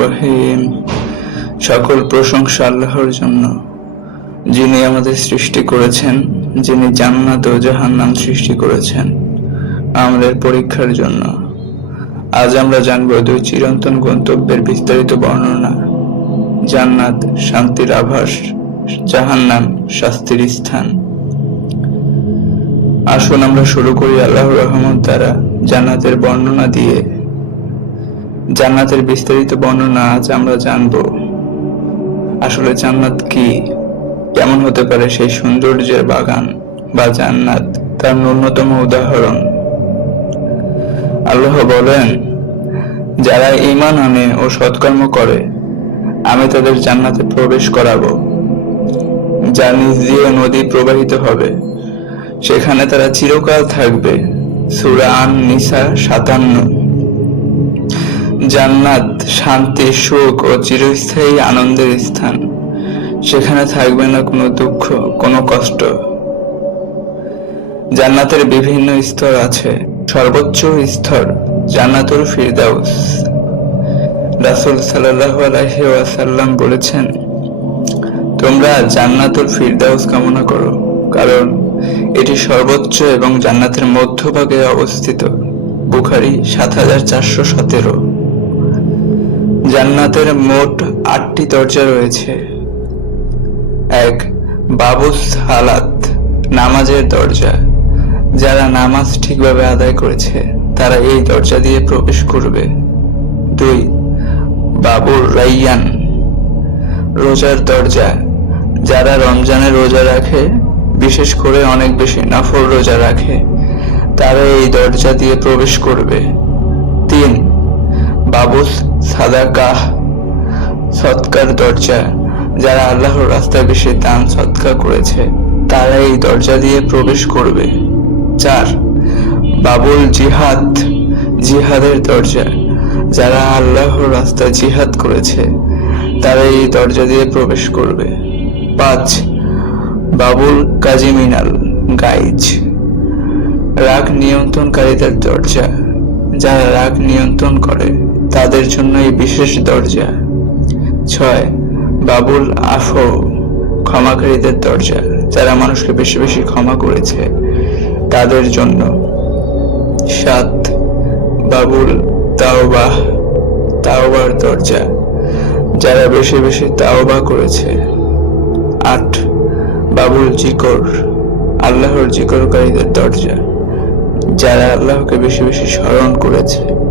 রহিম। সকল প্রশংসা আল্লাহর জন্য। যিনি আমাদের সৃষ্টি করেছেন, যিনি জান্নাত ও জাহান্নাম সৃষ্টি করেছেন আমাদের পরীক্ষার জন্য। আজ আমরা জানব দুই চিরন্তন গন্তব্যের বিস্তারিত বর্ণনা। জান্নাত, শান্তির আভাস, জাহান্নাম, শাস্তির স্থান। আসুন আমরা শুরু করি আল্লাহর রহমত দ্বারা জান্নাতের বর্ণনা দিয়ে। জান্নাতের বিস্তারিত বর্ণনা আজ আমরা জানব। আসলে জান্নাত কি? কেমন হতে পারে সেই সৌন্দর্যের বাগান বা জান্নাত তার ন্যূনতম উদাহরণ? আল্লাহ বলেন, যারা ঈমান আনে ও সৎকর্ম করে, আমি তাদের জান্নাতে প্রবেশ করাবো। যার নিজ দিয়ে নদী প্রবাহিত হবে, সেখানে তারা চিরকাল থাকবে। সূরা আন নিসা সাতান্ন। জান্নাত, শান্তি, সুখ ও চিরস্থায়ী আনন্দের স্থান। সেখানে থাকবে না কোনো দুঃখ, কোনো কষ্ট। জান্নাতের বিভিন্ন স্তর আছে। সর্বোচ্চ স্তর জান্নাতুল ফিরদাউস। রাসূল আলাইহি ওয়াসাল্লাম বলেছেন, তোমরা জান্নাতুল ফিরদাউস কামনা করো, কারণ এটি সর্বোচ্চ এবং জান্নাতের মধ্যভাগে অবস্থিত। বুখারি সাত হাজার চারশো সতেরো। জান্নাতের মোট আটটি দরজা রয়েছে। এক, বাবুস হালাত, নামাজের দরজা। যারা নামাজ ঠিকভাবে আদায় করেছে, তারা এই দরজা দিয়ে প্রবেশ করবে। দুই, বাবুর রাইয়ান, রোজার দরজা। যারা রমজানের রোজা রাখে, বিশেষ করে অনেক বেশি নফল রোজা রাখে, তারা এই দরজা দিয়ে প্রবেশ করবে। তিন বাবুস, সাদাকাহ, সৎকার দরজা, যারা আল্লাহর রাস্তায় বেশি দান সৎকার করেছে, তারা এই দরজা দিয়ে প্রবেশ করবে। চার, বাবুল জিহাদ, জিহাদের দরজা, যারা আল্লাহর রাস্তায় জিহাদ করেছে, তারা এই দরজা দিয়ে প্রবেশ করবে। পাঁচ, বাবুল কাজিমিনাল গাইজ, রাগ নিয়ন্ত্রণকারীদের দরজা, যারা রাগ নিয়ন্ত্রণ করে। তাদের জন্য এই বিশেষ দরজা। ছয়, বাবুল আফো ক্ষমাকারীদের দরজা। যারা মানুষকে বেশি বেশি ক্ষমা করেছে তাদের জন্য। সাত, বাবুল তাওবাহ, তাওবার দরজা। যারা বেশি বেশি তাওবা করেছে। আট, বাবুল জিকর, আল্লাহর জিকরকারীদের দরজা। যারা আল্লাহকে বেশি বেশি স্মরণ করেছে।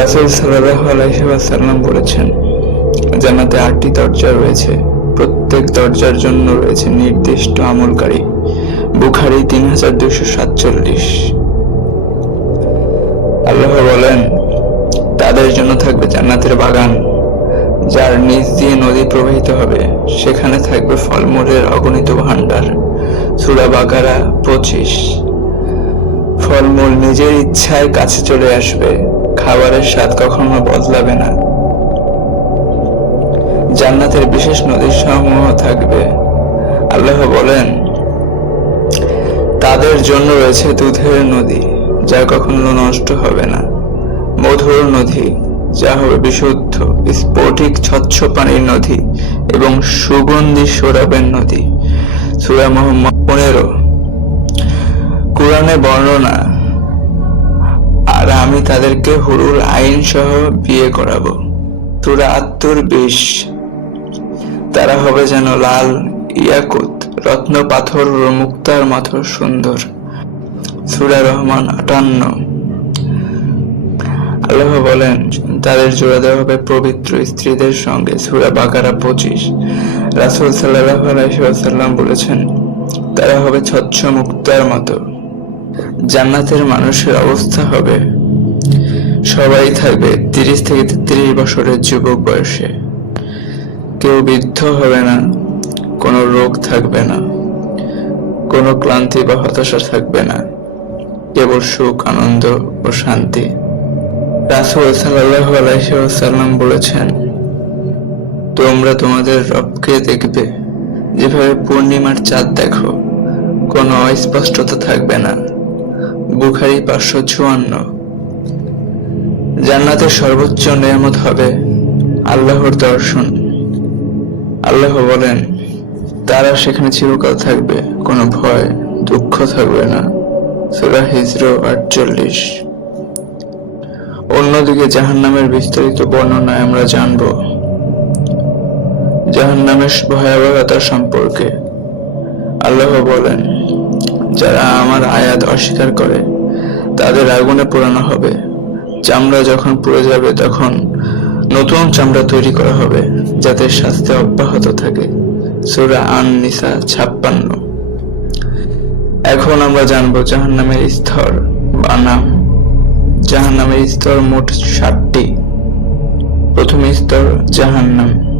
রাসুল সাল্লাহ আলাইসাল্লাম বলেছেন, জান্নাতে আটটি দরজা রয়েছে। প্রত্যেক দরজার জন্য রয়েছে নির্দিষ্ট আমলকারী। বুখারি তিন হাজার দুশো সাতচল্লিশ। আল্লাহ বলেন, তাদের জন্য থাকবে জান্নাতের বাগান, যার নিচ দিয়ে নদী প্রবাহিত হবে। সেখানে থাকবে ফলমূলের অগণিত ভাণ্ডার। সুরা বাকারা পঁচিশ। ফলমূল নিজের ইচ্ছায় কাছে চলে আসবে। খাবারের স্বাদ কখনো বদলাবে না। জান্নাতের বিশেষ নদীর সমূহ থাকবে। আল্লাহ বলেন, তাদের জন্য রয়েছে দুধের নদী, যা কখনো নষ্ট হবে না। মধুর নদী, যা হবে বিশুদ্ধ, স্ফটিক স্বচ্ছ পানির নদী এবং সুগন্ধি সৌরভের নদী। সুরা মোহাম্মদ পনেরো। কোরআনে বর্ণনা আর আমি তাদেরকে হুরুল আইন সহ বিয়ে করাবো। সুরা আত্মর তারা হবে যেন লাল, ইয়াকুত, রত্ন পাথর মুক্তার মতো সুন্দর। সুরা রহমান আটান্ন। আল্লাহ বলেন, তাদের জোড়া দেওয়া হবে পবিত্র স্ত্রীদের সঙ্গে। সুরা বাকারা পঁচিশ। রাসুল সাল্লাহ আলাইসাল্লাম বলেছেন, তারা হবে স্বচ্ছ মুক্তার মতো। জান্নাতের মানুষের অবস্থা হবে সবাই থাকবে তিরিশ থেকে তেত্রিশ বছরের যুবক বয়সে। কেউ বৃদ্ধ হবে না, কোনো রোগ থাকবে না, কোনো ক্লান্তি বা হতাশা থাকবে না, কেবল সুখ, আনন্দ ও শান্তি। রাসুল সাল্লাহ আলাইসাল্লাম বলেছেন, তোমরা তোমাদের রবকে দেখবে, যেভাবে পূর্ণিমার চাঁদ দেখো, কোনো অস্পষ্টতা থাকবে না, বুখারি পাঁচশো চুয়ান্ন। জান্নাতের সর্বোচ্চ নিয়ামত হবে আল্লাহর দর্শন। আল্লাহ বলেন, তারা সেখানে চিরকাল থাকবে, কোনো ভয়, দুঃখ থাকবে না। সুরা হিজরো আটচল্লিশ। অন্যদিকে জাহান্নামের বিস্তারিত বর্ণনায় আমরা জানব জাহান্নামের ভয়াবহতা সম্পর্কে। আল্লাহ বলেন, যারা আমার আয়াত অস্বীকার করে, তাদের আগুনে পোড়ানো হবে। চামড়া যখন পুড়ে যাবে, তখন নতুন চামড়া তৈরি করা হবে, যাতে শাস্তি অব্যাহত থাকে। সুরা আন নিসা ছাপ্পান্ন। এখন আমরা জানব জাহান্নামের স্তর বা নাম। জাহান্নামের স্তর মোট ষাটটি প্রথম স্তর জাহান্নাম।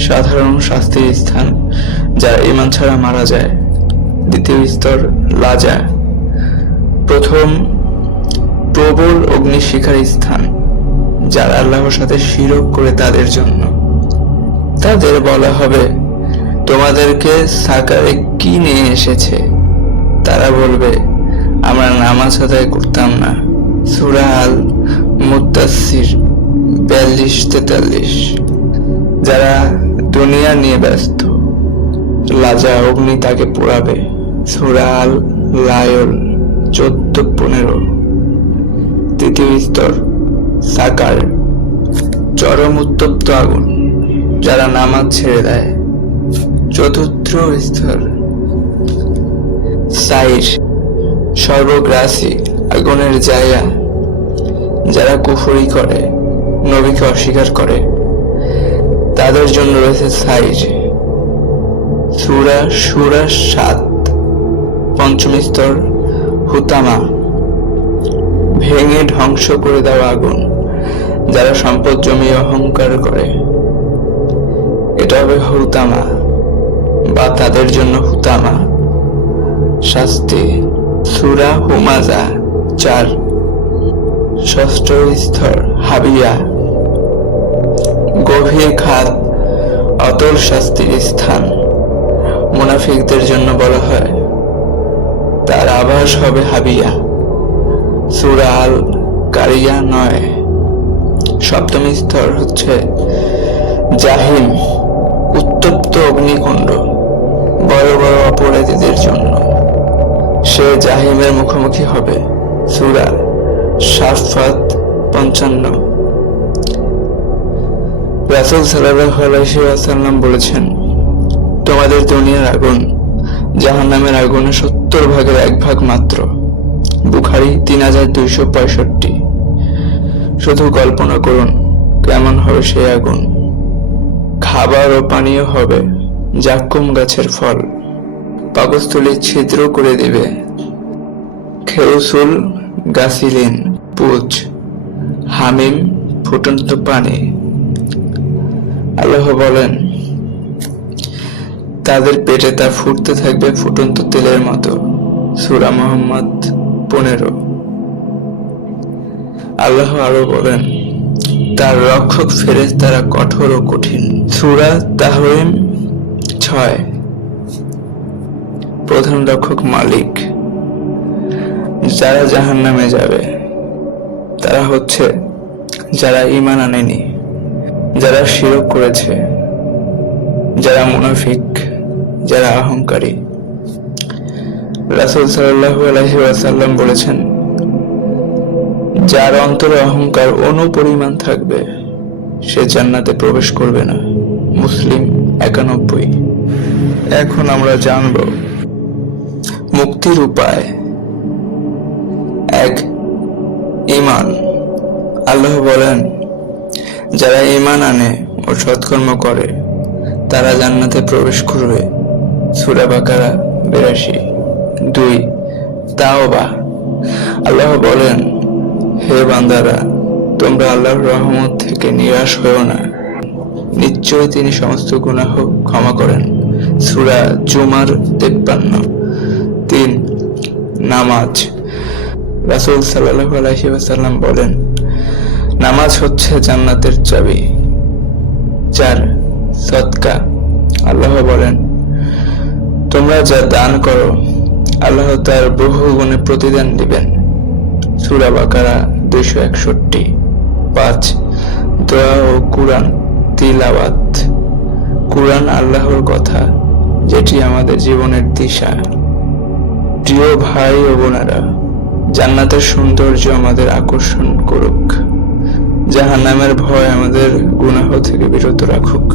সাধারণ শাস্তির স্থান যারা ইমান ছাড়া মারা যায়। দ্বিতীয় স্তর লাজা। প্রথম প্রবল অগ্নিশিখার স্থান, যারা আল্লাহর সাথে শিরক করে তাদের জন্য। তাদের বলা হবে, তোমাদেরকে সাকারে কি নিয়ে এসেছে? তারা বলবে, আমরা নামাজ আদায় করতাম না। সুরা আল মুদাসির বিয়াল্লিশ তেতাল্লিশ। যারা দুনিয়া নিয়ে ব্যস্ত লাজা অগ্নি তাকে পোড়াবে। সুরা আল লায়ল চোদ্দ পনেরো। তৃতীয় স্তর, সাকার, চরম উত্তপ্ত আগুন, যারা নামাজ ছেড়ে দেয়। চতুর্থ স্তর, সাইর, সর্বগ্রাসী আগুনের জায়গা, যারা কুফরি করে, নবীকে অস্বীকার করে। তাদের জন্য রয়েছে সাইর। সুরা সুরা সাত, পঞ্চম স্তর, হুতামা। ভেঙে ধ্বংস করে দেওয়া আগুন, যারা সম্পদ জমিয়ে অহংকার করে। এটা হবে হুতামা, বা তাদের জন্য হুতামা। শাস্তি, সুরা হুমাজা চার, ষষ্ঠ স্তর, হাবিয়া। গভীর খাত, অতল শাস্তির স্থান, মুনাফিকদের জন্য বলা হয়। তার আবাস হবে হাবিয়া। সুরা আল কারিয়া নয়। সপ্তম স্তর হচ্ছে জাহিম, উত্তপ্ত অগ্নিকুণ্ড, বড় বড় অপরাধীদের জন্য। সে জাহিমের মুখোমুখি হবে। সুরা, সাফাত পঞ্চান্ন। রাসুল সাল্লাহ আলাইসাল্লাম বলেছেন, তোমাদের দুনিয়ার আগুন জাহান নামের আগুনে সত্তর ভাগের এক ভাগ মাত্র। বুখারি তিন হাজার দুইশো পঁয়ষট্টি। শুধু কল্পনা করুন, কেমন হবে সেই আগুন। খাবার ও পানীয় হবে, জাক্কুম গাছের ফল। পাকস্থলী ছিদ্র করে দিবে। খেউসুল, গাসিলিন পুজ হামিম, ফুটন্ত পানি। আল্লাহ বলেন, তাদের পেটে তা ফুটতে থাকবে ফুটন্ত তেলের মতো। সুরা মোহাম্মদ পনেরো। আল্লাহ আরও বলেন, তার রক্ষক ফেরে তারা কঠোর ও কঠিন। সুরা তাহরিম ছয়। প্রধান রক্ষক মালিক। যারা জাহান নামে যাবে, তারা হচ্ছে যারা ইমান আনেনি, যারা শিরক করেছে, যারা মুনাফিক, যারা অহংকারী রাসুল সাল্লাহ আলহি ওয়াসাল্লাম বলেছেন, যার অন্তরে অহংকার অনুপরিমাণ থাকবে, সে জান্নাতে প্রবেশ করবে না। মুসলিম একানব্বই। এখন আমরা জানব মুক্তির উপায়। এক ইমান আল্লাহ বলেন, যারা ইমান আনে ও সৎকর্ম করে, তারা জান্নাতে প্রবেশ করবে। সুরা বাকারা বিরাশি। দুই তাওবা আল্লাহ বলেন, হে বান্দারা, তোমরা আল্লাহর রহমত থেকে নিরাশ হও না। নিশ্চয়ই তিনি সমস্ত গুনাহ ক্ষমা করেন। সুরা জুমার তেপ্পান্ন। তিন, নামাজ। রাসুল সাল্লাহ আলহি ওয়াসাল্লাম বলেন, নামাজ হচ্ছে জান্নাতের চাবি। চার সৎকা আল্লাহ বলেন, তোমরা যা দান করো আল্লাহ তার বহু গুণে প্রতিদান দিবেন। সুরা বাকারা দুইশো একষট্টি, পাঁচ, দোয়া ও কুরআন তিলাওয়াত। কুরআন আল্লাহর কথা, যেটি আমাদের জীবনের দিশা। প্রিয় ভাই ও বোনেরা, জান্নাতের সৌন্দর্য আমাদের আকর্ষণ করুক। জাহান্নামের ভয় আমাদের গুনাহ থেকে বিরত রাখুক।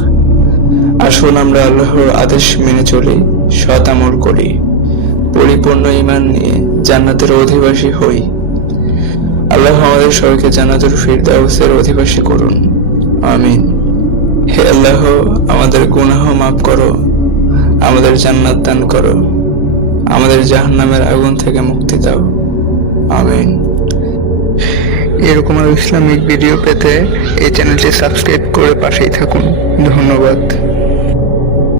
আসুন আমরা আল্লাহর আদেশ মেনে চলি, সৎ আমল করি। পরিপূর্ণ ইমান নিয়ে জান্নাতের অধিবাসী হই। আল্লাহ আমাদের সবাইকে জান্নাতুল ফিরদাউসের অধিবাসী করুন। আমিন। হে আল্লাহ, আমাদের গুনাহ মাফ করো, আমাদের জান্নাত দান করো, আমাদের জাহান্নামের আগুন থেকে মুক্তি দাও। আমিন। এরকম আরও ইসলামিক ভিডিও পেতে এই চ্যানেলটি সাবস্ক্রাইব করে পাশেই থাকুন। ধন্যবাদ।